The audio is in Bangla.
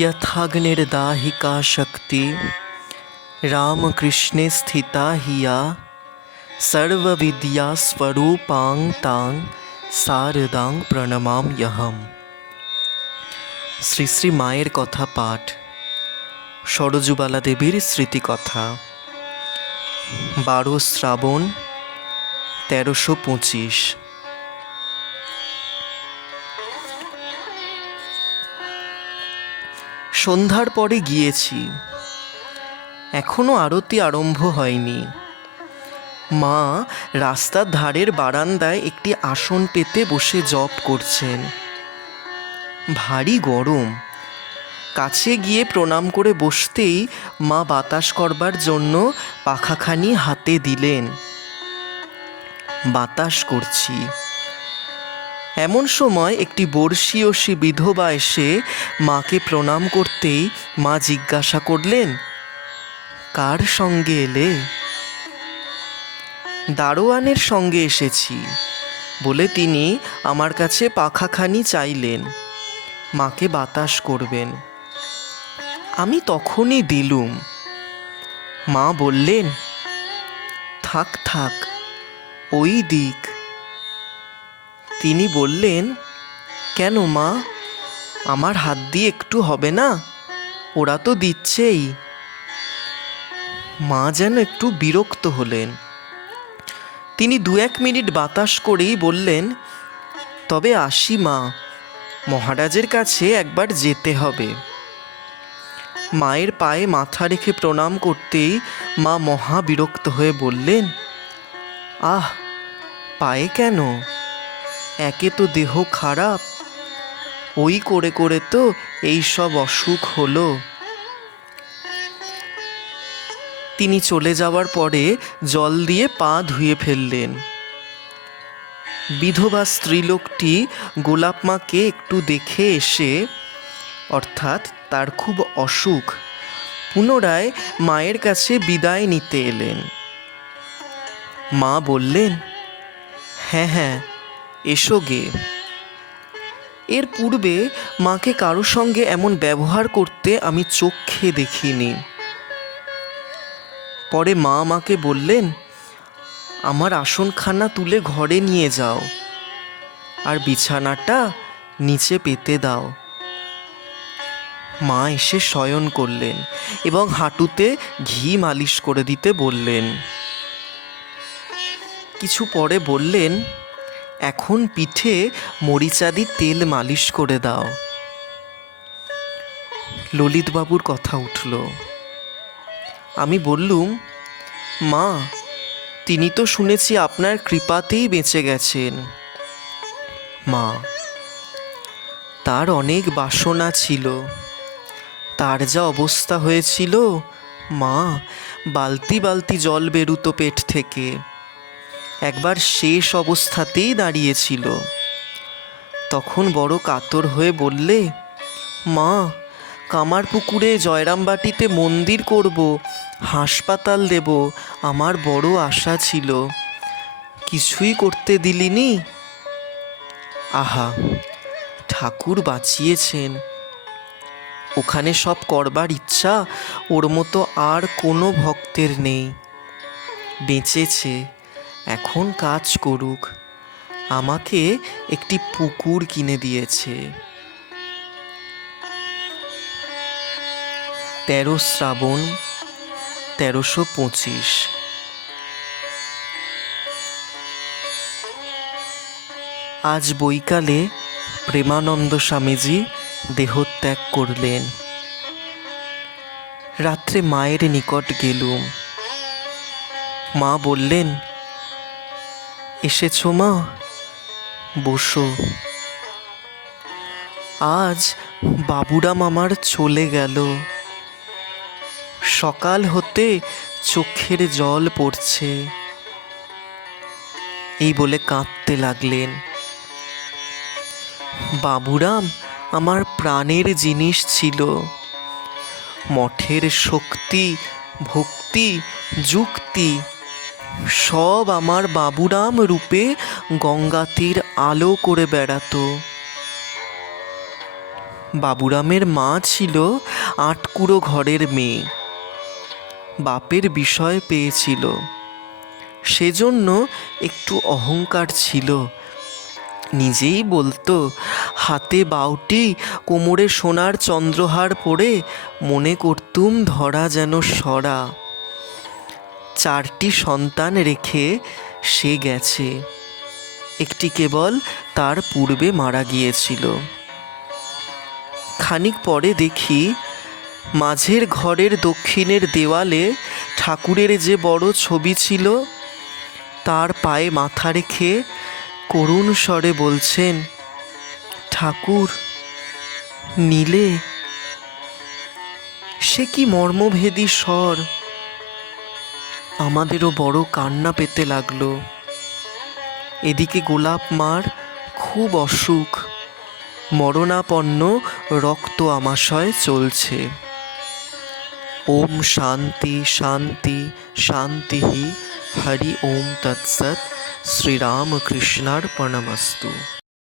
ইয়থাগ্নির দাহিকা শক্তি রামকৃষ্ণে স্থিতা হিয়া সর্ববিদ্যাস্বরূপাং তাং সারদাং প্রণমাম ইহম শ্রী শ্রী মায়ের কথা পাঠ। সরজুবালা দেবীর স্মৃতিকথা বারো শ্রাবণ তেরোশো পঁচিশ। সন্ধ্যার পরে গিয়েছি। এখনও আরতি আরম্ভ হয়নি। মা রাস্তার ধারের বারান্দায় একটি আসন পেতে বসে জপ করছেন। ভারী গরম। কাছে গিয়ে প্রণাম করে বসতেই মা বাতাস করবার জন্য পাখাখানি হাতে দিলেন। বাতাস করছি। এমন সময় একটি বর্ষীয়সী বিধবা এসে মাকে প্রণাম করতেই মা জিজ্ঞাসা করলেন, কার সঙ্গে এলে? দারোয়ানের সঙ্গে এসেছি। বলে তিনি আমার কাছে পাখাখানি চাইলেন। মাকে বাতাস করবেন। আমি তখনই দিলুম। মা বললেন, থাক থাক, ওই দিক। তিনি বললেন, কেন মা? আমার হাত দিয়ে একটু হবে না? ওরা তো দিচ্ছেই। মা যেন একটু বিরক্ত হলেন। তিনি দু এক মিনিট বাতাস করেই বললেন, তবে আসি মা, মহারাজের কাছে একবার যেতে হবে। মায়ের পায়ে মাথা রেখে প্রণাম করতেই মা মহা বিরক্ত হয়ে বললেন, আহ, পায়ে কেন? একে তো দেহ খারাপ। ওই করে করে তো এই সব অসুখ হলো। তিনি চলে যাওয়ার পরে জল দিয়ে পা ধুয়ে ফেললেন। বিধবা স্ত্রীলোকটি গোলাপ মাকে একটু দেখে এসে, অর্থাৎ তার খুব অসুখ, পুনরায় মায়ের কাছে বিদায় নিতে এলেন। মা বললেন হ্যাঁ হ্যাঁ এসো গে। এর পূর্বে মাকে কারও সঙ্গে এমন ব্যবহার করতে আমি চোখে দেখিনি। পরে মা আমাকে বললেন, আমার আসনখানা তুলে ঘরে নিয়ে যাও আর বিছানাটা নিচে পেতে দাও। মা এসে শয়ন করলেন এবং হাঁটুতে ঘি মালিশ করে দিতে বললেন। কিছু পরে বললেন এখন পিঠে মরিচাদি তেল মালিশ করে দাও। ললিতবাবুর কথা উঠল। আমি বললুম, মা, তিনি তো শুনেছি আপনার কৃপাতেই বেঁচে গেছেন। মা, তার অনেক বাসনা ছিল। তার যা অবস্থা হয়েছিল, মা, বালতি বালতি জল বেরুতো পেট থেকে। একবার শেষ অবস্থাতেই দাঁড়িয়েছিল। তখন বড় কাতর হয়ে বললে, মা কামার পুকুরে জয়রামবাটিতে মন্দির করব, হাসপাতাল দেব, আমার বড় আশা ছিল। কিছুই করতে দিলিনি? আহা, ঠাকুর বাঁচিয়েছেন। ওখানে সব করবার ইচ্ছা, ওর মতো আর কোনো ভক্তের নেই। বেঁচেছে। এখন কাজ করুক। আমাকে একটি পুকুর কিনে দিয়েছে। তেরো শ্রাবণ, তেরোশো পঁচিশ। আজ বৈকালে প্রেমানন্দ স্বামীজি দেহত্যাগ করলেন। রাত্রে মায়ের নিকট গেলুম। মা বললেন এসেছ মা? বসো। আজ বাবুরাম আমার চলে গেল। সকাল হতে চোখের জল পড়ছে। এই বলে কাঁদতে লাগলেন। বাবুরাম আমার প্রাণের জিনিস ছিল। মঠের শক্তি, ভক্তি, যুক্তি সব আমার বাবুরাম রূপে গঙ্গাতির আলো করে বেড়াতো। বাবুরামের মা ছিল আটকুড়ো ঘরের মেয়ে। বাপের বিষয় পেয়েছিল। সেজন্য একটু অহংকার ছিল। নিজেই বলতো, হাতে বাউটি কোমরে সোনার চন্দ্রহার পরে মনে করতুম ধরা যেন সরা। চারটি সন্তান রেখে সে গেছে। একটি কেবল তার পূর্বে মারা গিয়েছিল। খানিক পরে দেখি মাঝের ঘরের দক্ষিণের দেওয়ালে ঠাকুরের যে বড় ছবি ছিল, তার পায়ে মাথা রেখে করুণ স্বরে বলছেন, ঠাকুর, নীলে, সে কি মর্মভেদী স্বর? আমাদেরও বড় কান্না পেতে লাগল। এদিকে গোলাপ মার খুব অসুখ। মরণাপন্ন রক্ত আমাশয় চলছে। ওম শান্তি শান্তি শান্তি হরি ওম তৎসৎ, শ্রীরামকৃষ্ণার্পণমস্তু।